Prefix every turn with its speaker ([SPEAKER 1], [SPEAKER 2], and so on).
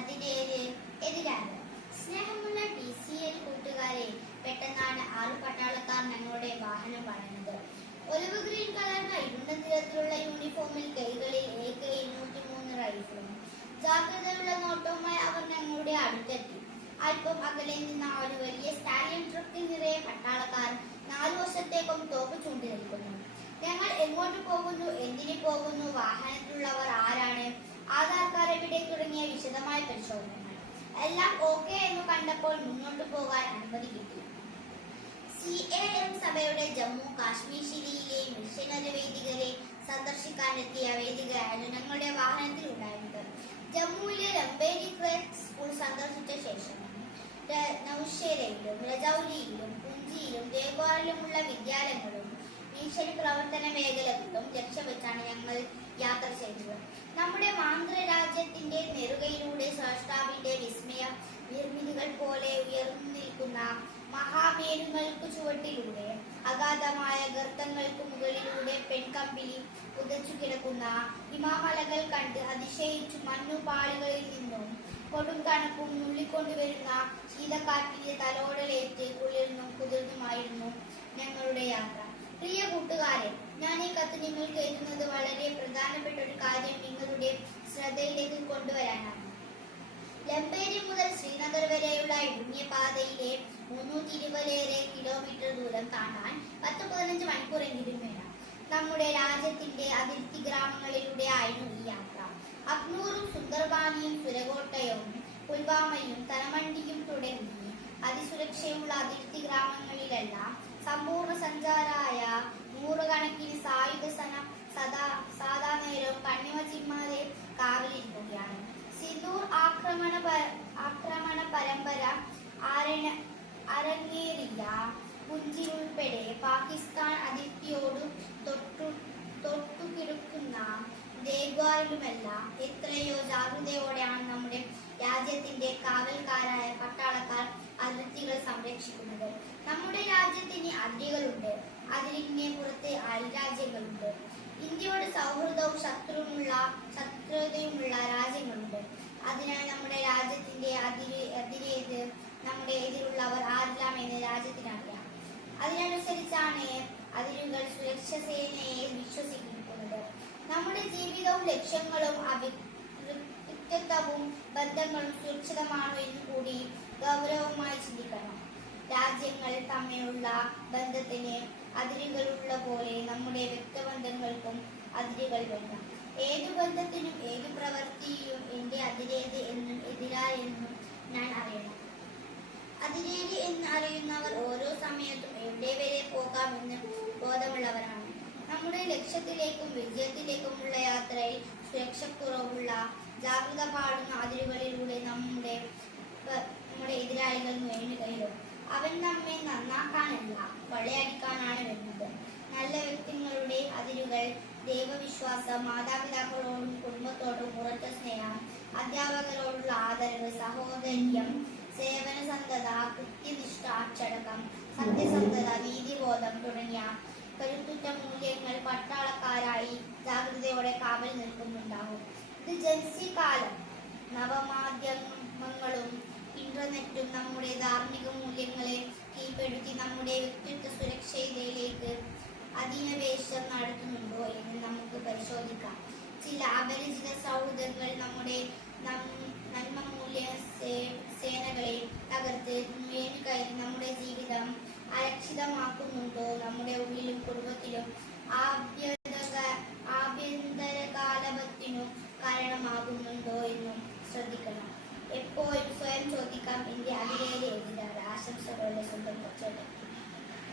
[SPEAKER 1] അതിരേര് എതിരാണ്. സ്നേഹമുള്ള D C L കൂട്ടുകാരെ പെട്ടെന്നാണ് ആറ് പട്ടാളക്കാർ ഞങ്ങളുടെ വാഹനം പറയുന്നത് ഒലിവ് ഗ്രീൻ കളറിന്റെ ഇരുണ്ട നിറത്തിലുള്ള യൂണിഫോമിൽ കൈകളിൽ എ കെ ഇരുന്നൂറ്റി മൂന്ന് റൈഫിളും ജാഗ്രതയുള്ള നോട്ടവുമായി അവർ ഞങ്ങളുടെ അടുത്തെത്തി. അല്പം അകലെ നിന്ന് ഒരു വലിയ സ്റ്റാലിയൻ ട്രക്കിൽ നിറയെ പട്ടാളക്കാർ നാലു വർഷത്തേക്കും തോക്ക് ചൂണ്ടി നിൽക്കുന്നു ഞങ്ങൾ എങ്ങോട്ട് പോകുന്നു? എന്തിനു പോകുന്നു? വാഹനത്തിലുള്ളവർ ആരാണ്? ആധാർ കാർഡ് എവിടെ തുടങ്ങിയ വിശദമായ പരിശോധനകൾ എല്ലാം ഓക്കെ എന്ന് കണ്ടപ്പോൾ മുന്നോട്ട് പോകാൻ അനുമതി കിട്ടി C A M Jammu Kashmir Kashmir ശിലിയിലെ മിഷനറി വേദികളെ സന്ദർശിക്കാനെത്തിയ വേദികയാണ് ഞങ്ങളുടെ വാഹനത്തിൽ ഉണ്ടായിരുന്നത്. ജമ്മുവിലെ രംബേരി സ്കൂൾ സന്ദർശിച്ച ശേഷം നൌഷേരയിലും രജൌരിയിലും പുഞ്ചിയിലും ദേവാറിലുമുള്ള വിദ്യാലയങ്ങളും മിഷൻ പ്രവർത്തന മേഖലകളും ചെയ്തത് നമ്മുടെ മാന്ത്രരാജ്യത്തിന്റെ രാജ്യത്തിന്റെ നെറുകയിലൂടെ സ്രഷ്ടാവിന്റെ വിസ്മയ നിർമ്മിതികൾ പോലെ ഉയർന്നു നിൽക്കുന്ന മഹാമേരുകൾക്ക് ചുവട്ടിലൂടെ അഗാധമായ ഗർത്തങ്ങൾക്ക് മുകളിലൂടെ പെൺകമ്പിളി പുതച്ചു കിടക്കുന്ന ഹിമാമലകൾ കണ്ട് അതിശയിച്ചു മണ്ണുപാളികളിൽ നിന്നും കൊടും തണുപ്പും നുള്ളിക്കൊണ്ടുവരുന്ന ശീതക്കാറ്റിന്റെ തലോടലേറ്റ് കുളിർന്നും കുതിർന്നുമായിരുന്നു ഞങ്ങളുടെ യാത്ര പ്രിയ കൂട്ടുകാരെ ഞാൻ ഈ കത്ത് നിങ്ങൾക്ക് എഴുതുന്നത് വളരെ പ്രധാനപ്പെട്ട ഒരു കാര്യം നിങ്ങളുടെ ശ്രദ്ധയിലേക്ക് കൊണ്ടുവരാനാണ്. ലംബേരി മുതൽ ശ്രീനഗർ വരെയുള്ള ഇടുങ്ങിയ പാതയിലെ മുന്നൂറ്റി ഇരുപതിലേറെ കിലോമീറ്റർ ദൂരം താണ്ടാൻ പത്ത് പതിനഞ്ച് മണിക്കൂറെങ്കിലും വേണം. നമ്മുടെ രാജ്യത്തിന്റെ അതിർത്തി ഗ്രാമങ്ങളിലൂടെ ആയിരുന്നു ഈ യാത്ര. അഗ്നൂറും സുന്ദർബാനിയും സുരകോട്ടയവും പുൽവാമയും തലമണ്ടിയും തുടങ്ങി അതിസുരക്ഷയുള്ള അതിർത്തി ഗ്രാമങ്ങളിലെല്ലാം സമ്പൂർണ സഞ്ചാരായ പരമ്പര ആരണ അരങ്ങേറിയ പുഞ്ചിലുൾപ്പെടെ പാകിസ്ഥാൻ അതിർത്തിയോട് തൊട്ടു തൊട്ടുകിടക്കുന്ന ദേഗ്വാറിലുമെല്ലാം എത്രയോ ജാഗ്രതയോടെയാണ് നമ്മുടെ രാജ്യത്തിന്റെ കാവൽക്കാരായ പട്ടാളക്കാർ അതിർത്തികൾ സംരക്ഷിക്കുന്നത്. നമ്മുടെ രാജ്യത്തിന് അതിരുകളുണ്ട് അതിരിന് പുറത്ത് അയൽരാജ്യങ്ങളുണ്ട്. ഇന്ത്യയോട് സൗഹൃദവും ശത്രുവുമുള്ള ശത്രുതയുമുള്ള രാജ്യങ്ങളുണ്ട്. അതിനാൽ നമ്മുടെ രാജ്യത്തിന്റെ അതിര് അതിരേത് നമ്മുടെ എതിരുള്ളവർ ആരെല്ലാം എന്ന് രാജ്യത്തിനറിയാം. അതിനനുസരിച്ചാണ് അതിരുകൾ സുരക്ഷ സേനയെ വിശ്വസിക്കുന്നത്. നമ്മുടെ ജീവിതവും ലക്ഷ്യങ്ങളും വ്യക്തിത്വവും ബന്ധങ്ങളും സുരക്ഷിതമാണോ എന്ന് കൂടി ഗൗരവമായി ചിന്തിക്കണം. രാജ്യങ്ങൾ തമ്മിലുള്ള ബന്ധത്തിന് അതിരുകളുള്ള പോലെ നമ്മുടെ വ്യക്തിബന്ധങ്ങൾക്കും അതിരുകൾ വേണം. ഏതു ബന്ധത്തിനും ഏതു പ്രവൃത്തിയും എന്റെ അതിരേത് എന്നും എതിരായെന്നും ഞാൻ അറിയണം അതിരേത് എന്ന് അറിയുന്നവർ ഓരോ സമയത്തും എവിടെ വരെ പോകാമെന്ന് ബോധമുള്ളവരാണ്. നമ്മുടെ ലക്ഷ്യത്തിലേക്കും വിജയത്തിലേക്കുമുള്ള യാത്രയിൽ സുരക്ഷക്കുറവുള്ള ജാഗ്രത പാടുന്ന അതിരുകളിലൂടെ നമ്മുടെ നമ്മുടെ എതിരാളികൾ കയറും. അവൻ നമ്മെ നന്നാക്കാനല്ല കൊള്ളയടിക്കാനാണ് വരുന്നത്. നല്ല വ്യക്തികളുടെ അതിരുകൾ ദൈവവിശ്വാസം മാതാപിതാക്കളോടും കുടുംബത്തോടും ഉറച്ച സ്നേഹം അധ്യാപകരോടുള്ള ആദരവ് സഹോദര്യം സേവനസന്ധത കൃത്യനിഷ്ഠ അച്ചടക്കം സത്യസന്ധത വീതിബോധം തുടങ്ങിയ കരുത്തുറ്റ മൂല്യങ്ങൾ പട്ടാളക്കാരായി ജാഗ്രതയോടെ കാവൽ നിൽക്കുന്നുണ്ടാവും. ഇത് ജൻസി കാലം. നവമാധ്യമങ്ങളും ഇന്റർനെറ്റും നമ്മുടെ ധാർമ്മിക മൂല്യങ്ങളെ കീഴ്പ്പെടുത്തി നമ്മുടെ വ്യക്തിത്വ സുരക്ഷയിലേക്ക് അധിനിവേശം നടത്തുന്നുണ്ടോ എന്ന് നമുക്ക് പരിശോധിക്കാം. ചില അപരിചിത സൗഹൃദങ്ങൾ നമ്മുടെ നന്മ മൂല്യ സേനകളെ തകർത്ത് വേണിക്കയറി നമ്മുടെ ജീവിതം അരക്ഷിതമാക്കുന്നുണ്ടോ നമ്മുടെ ഉള്ളിലും കുടുംബത്തിലും ആഭ്യന്തര ആഭ്യന്തര കാരണമാകുന്നുണ്ടോ എന്നും ശ്രദ്ധിക്കണം. എപ്പോഴും സ്വയം ചോദിക്കാം എന്റെ അതിലേറെ എഴുതിയാണ് ആശംസകളുടെ സ്വന്തം കുറച്ചോട്ടെ